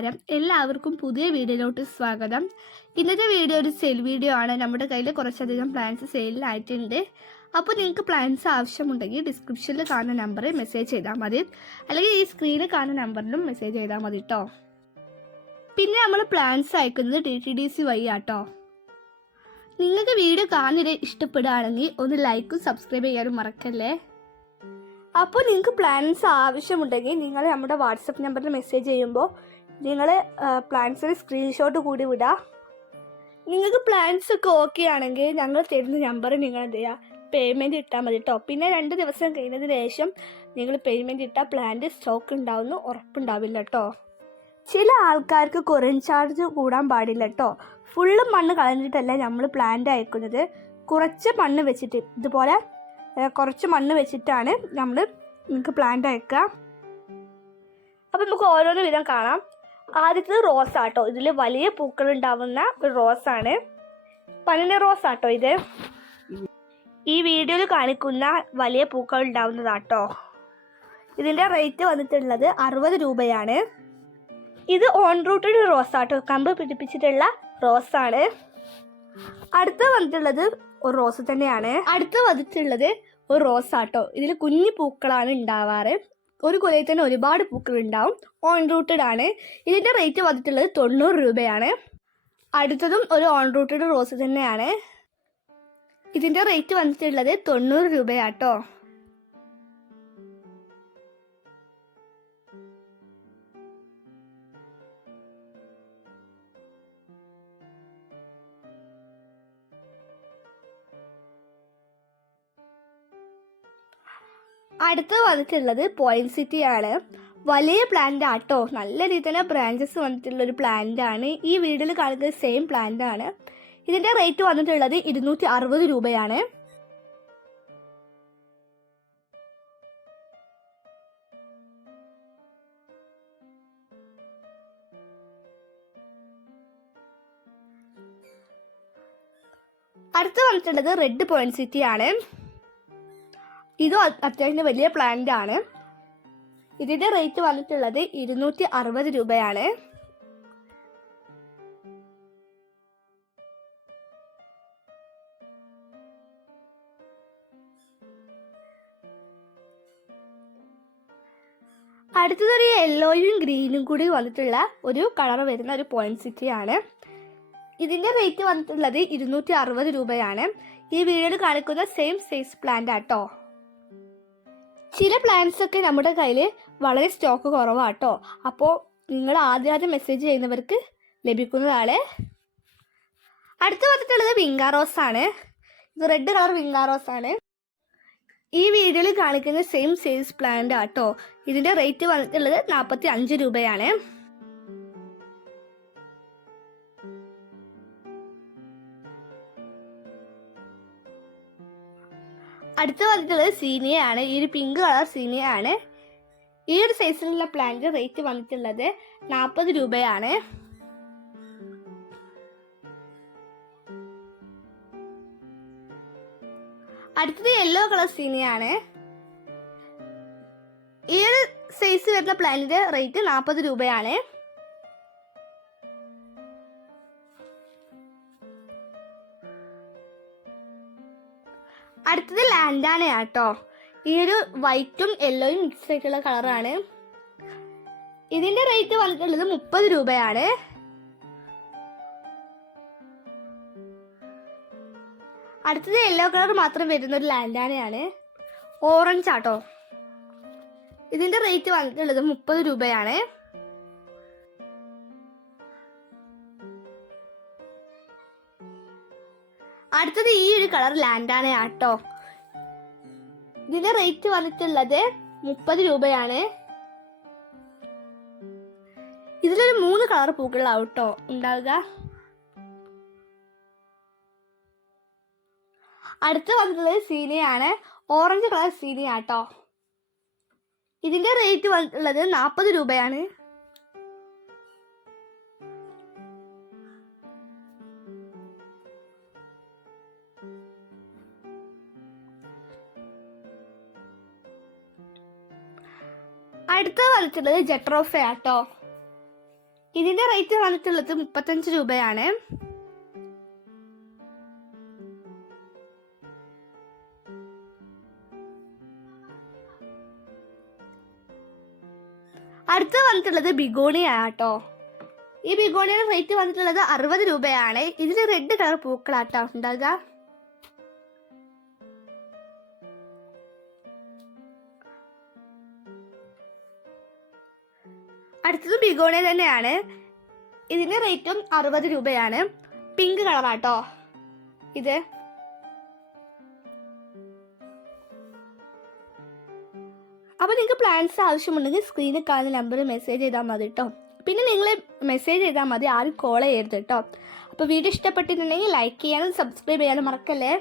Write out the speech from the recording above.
നമസ്കാരം. എല്ലാവർക്കും പുതിയ വീഡിയോയിലോട്ട് സ്വാഗതം. ഇന്നത്തെ വീഡിയോ ഒരു സെയിൽ വീഡിയോ ആണ്. നമ്മുടെ കയ്യിൽ കുറച്ചധികം പ്ലാൻസ് സെയിലായിട്ടുണ്ട് അപ്പോൾ നിങ്ങൾക്ക് പ്ലാൻസ് ആവശ്യമുണ്ടെങ്കിൽ ഡിസ്ക്രിപ്ഷനിൽ കാണുന്ന നമ്പറിൽ മെസ്സേജ് ചെയ്താൽ മതി. അല്ലെങ്കിൽ ഈ സ്ക്രീനിൽ കാണുന്ന നമ്പറിലും മെസ്സേജ് ചെയ്താൽ മതി കേട്ടോ പിന്നെ നമ്മൾ പ്ലാൻസ് അയക്കുന്നത് ഡി ടി ഡി സി വഴി ആട്ടോ. നിങ്ങൾക്ക് വീഡിയോ കാണുന്നത് ഇഷ്ടപ്പെടുകയാണെങ്കിൽ ഒന്ന് ലൈക്കും സബ്സ്ക്രൈബ് ചെയ്യാനും മറക്കല്ലേ? അപ്പോൾ നിങ്ങൾക്ക് പ്ലാൻസ് ആവശ്യമുണ്ടെങ്കിൽ നിങ്ങൾ നമ്മുടെ വാട്സപ്പ് നമ്പറിൽ മെസ്സേജ് ചെയ്യുമ്പോൾ നിങ്ങൾ പ്ലാൻസിന് സ്ക്രീൻഷോട്ട് കൂടി വിടുക നിങ്ങൾക്ക് പ്ലാൻസ് ഒക്കെ ഓക്കെ ആണെങ്കിൽ ഞങ്ങൾ തരുന്ന നമ്പർ നിങ്ങൾ എന്ത് ചെയ്യുക പേയ്മെന്റ് ഇട്ടാൽ മതി കേട്ടോ പിന്നെ രണ്ട് ദിവസം കഴിഞ്ഞതിന് ശേഷം നിങ്ങൾ പേയ്മെന്റ് ഇട്ടാൽ പ്ലാന്റ് സ്റ്റോക്ക് ഉണ്ടാവുമെന്ന് ഉറപ്പുണ്ടാവില്ല കേട്ടോ ചില ആൾക്കാർക്ക് കുറഞ്ഞ ചാർജ് കൂടാൻ പാടില്ല കേട്ടോ ഫുള്ള് മണ്ണ് കളഞ്ഞിട്ടല്ല നമ്മൾ പ്ലാന്റ് അയക്കുന്നത്. കുറച്ച് മണ്ണ് വെച്ചിട്ട് ഇതുപോലെ കുറച്ച് മണ്ണ് വെച്ചിട്ടാണ് നമ്മൾ നിങ്ങൾക്ക് പ്ലാന്റ് അയക്കുക. അപ്പം നമുക്ക് ഓരോന്ന് വിധം കാണാം. ആദ്യത്തേത് റോസ് ആട്ടോ ഇതിൽ വലിയ പൂക്കൾ ഉണ്ടാവുന്ന ഒരു റോസാണ്. പനിന റോസ് ആട്ടോ ഇത്. ഈ വീഡിയോയിൽ കാണിക്കുന്ന വലിയ പൂക്കൾ ഉണ്ടാവുന്നതാട്ടോ. ഇതിന്റെ റേറ്റ് വന്നിട്ടുള്ളത് അറുപത് രൂപയാണ്. ഇത് ഓൺ റൂട്ടഡ് റോസ് ആട്ടോ കമ്പ് പിടിപ്പിച്ചിട്ടുള്ള റോസ് ആണ് അടുത്ത വന്നിട്ടുള്ളത് ഒരു റോസ് തന്നെയാണ്. അടുത്ത വന്നിട്ടുള്ളത് ഒരു റോസ് ആട്ടോ ഇതിൽ കുഞ്ഞു പൂക്കളാണ് ഉണ്ടാവാറ്. ഒരു കുലയിൽ തന്നെ ഒരുപാട് പൂക്കൾ ഉണ്ടാവും. ഓൺ റൂട്ടഡ് ആണ്. ഇതിന്റെ റേറ്റ് വന്നിട്ടുള്ളത് തൊണ്ണൂറ് രൂപയാണ്. അടുത്തതും ഒരു ഓൺ റൂട്ടഡ് റോസ് തന്നെയാണ്. ഇതിന്റെ റേറ്റ് വന്നിട്ടുള്ളത് തൊണ്ണൂറ് രൂപയാട്ടോ. അടുത്ത് വന്നിട്ടുള്ളത് പോയിന്റ് സിറ്റി ആണ്. വലിയ പ്ലാന്റ് ആട്ടോ. നല്ല രീതിയിൽ തന്നെ ബ്രാഞ്ചസ് വന്നിട്ടുള്ള ഒരു പ്ലാന്റ് ആണ്. ഈ വീടിൽ കാണുന്നത് സെയിം പ്ലാന്റ് ആണ്. ഇതിന്റെ റേറ്റ് വന്നിട്ടുള്ളത് ഇരുന്നൂറ്റി അറുപത് രൂപയാണ്. അടുത്ത് വന്നിട്ടുള്ളത് റെഡ് പോയിന്റ് സിറ്റി ആണ്. ഇതും അത് അത്യാവശ്യം വലിയ പ്ലാന്റ് ആണ്. ഇതിന്റെ റേറ്റ് വന്നിട്ടുള്ളത് ഇരുന്നൂറ്റി അറുപത് രൂപയാണ്. അടുത്തതൊരു യെല്ലോയും ഗ്രീനും കൂടി വന്നിട്ടുള്ള ഒരു കളർ വരുന്ന ഒരു പോയിന്റ് സിറ്റി ആണ്. ഇതിന്റെ റേറ്റ് വന്നിട്ടുള്ളത് ഇരുന്നൂറ്റി അറുപത് രൂപയാണ്. ഈ വീഡിയോയിൽ കാണിക്കുന്ന സെയിം സൈസ് പ്ലാന്റ് ആട്ടോ. ചില പ്ലാൻസ് ഒക്കെ നമ്മുടെ കയ്യിൽ വളരെ സ്റ്റോക്ക് കുറവാട്ടോ. അപ്പോൾ നിങ്ങൾ ആദ്യം ആദ്യം മെസ്സേജ് ചെയ്യുന്നവർക്ക് ലഭിക്കുന്നതാണ്. അടുത്ത് വന്നിട്ടുള്ളത് വിങ്കാറോസ് ആണ്. ഇത് റെഡ് കളർ വിങ്കാറോസ് ആണ്. ഈ വീഡിയോയിൽ കാണിക്കുന്ന സെയിം സെയിൽസ് പ്ലാന്റ് ആട്ടോ. ഇതിന്റെ റേറ്റ് വന്നിട്ടുള്ളത് നാൽപ്പത്തി അഞ്ച് രൂപയാണ്. അടുത്ത് വന്നിട്ടുള്ളത് സീനിയയാണ് ഈ ഒരു പിങ്ക് കളർ സീനിയയാണ് ഈ ഒരു സൈസിലുള്ള പ്ലാന്റ് റേറ്റ് വന്നിട്ടുള്ളത് നാൽപ്പത് രൂപയാണ്. അടുത്തത് യെല്ലോ കളർ സീനിയാണ് ഈ ഒരു സൈസ് വരുന്ന പ്ലാന്റിന്റെ റേറ്റ് നാൽപ്പത് രൂപയാണ്. അടുത്തത് ലാൻഡാന കേട്ടോ. ഈ ഒരു വൈറ്റും യെല്ലോയും മിക്സ് ആയിട്ടുള്ള കളറാണ്. ഇതിന്റെ റേറ്റ് വന്നിട്ടുള്ളത് മുപ്പത് രൂപയാണ്. അടുത്തത് യെല്ലോ കളർ മാത്രം വരുന്ന ഒരു ലാൻഡാനയാണ് ഓറഞ്ച് ആട്ടോ. ഇതിന്റെ റേറ്റ് വന്നിട്ടുള്ളത് മുപ്പത് രൂപയാണ്. അടുത്തത് ഈ ഒരു കളർ ലാൻഡാന ആട്ടോ. ഇതിന്റെ റേറ്റ് വന്നിട്ടുള്ളത് മുപ്പത് രൂപയാണ്. ഇതിലൊരു മൂന്ന് കളർ പൂക്കളാവും കേട്ടോ ഉണ്ടാവുക. അടുത്ത് വന്നിട്ടുള്ളത് സീനിയാണ്. Orange colour സീനിയാട്ടോ. ഇതിന്റെ റേറ്റ് വന്നിട്ടുള്ളത് നാൽപ്പത് രൂപയാണ്. അടുത്ത് വന്നിട്ടുള്ളത് ജെട്രോഫ ആട്ടോ. ഇതിന്റെ റേറ്റ് വന്നിട്ടുള്ളത് മുപ്പത്തഞ്ച് രൂപയാണ്. അടുത്ത വന്നിട്ടുള്ളത് ബിഗോണിയ ആട്ടോ. ഈ ബിഗോണിയുടെ റേറ്റ് വന്നിട്ടുള്ളത് അറുപത് രൂപയാണ്. ഇതിൽ റെഡ് കളർ പൂക്കളാട്ടോ. ഉണ്ടാകുക അടുത്തത് ബിഗോണെ തന്നെയാണ്. ഇതിന്റെ റേറ്റും അറുപത് രൂപയാണ്. പിങ്ക് കളറാട്ടോ ഇത്. അപ്പോൾ നിങ്ങൾക്ക് പ്ലാൻസ് ആവശ്യമുണ്ടെങ്കിൽ സ്ക്രീനിൽ കാണുന്ന നമ്പറിൽ മെസ്സേജ് ചെയ്താൽ മതി കേട്ടോ പിന്നെ നിങ്ങൾ മെസ്സേജ് ചെയ്താൽ മതി ആരും കോൾ ചെയ്യരുത് കേട്ടോ അപ്പോൾ വീഡിയോ ഇഷ്ടപ്പെട്ടിട്ടുണ്ടെങ്കിൽ ലൈക്ക് ചെയ്യാനും സബ്സ്ക്രൈബ് ചെയ്യാനും മറക്കല്ലേ?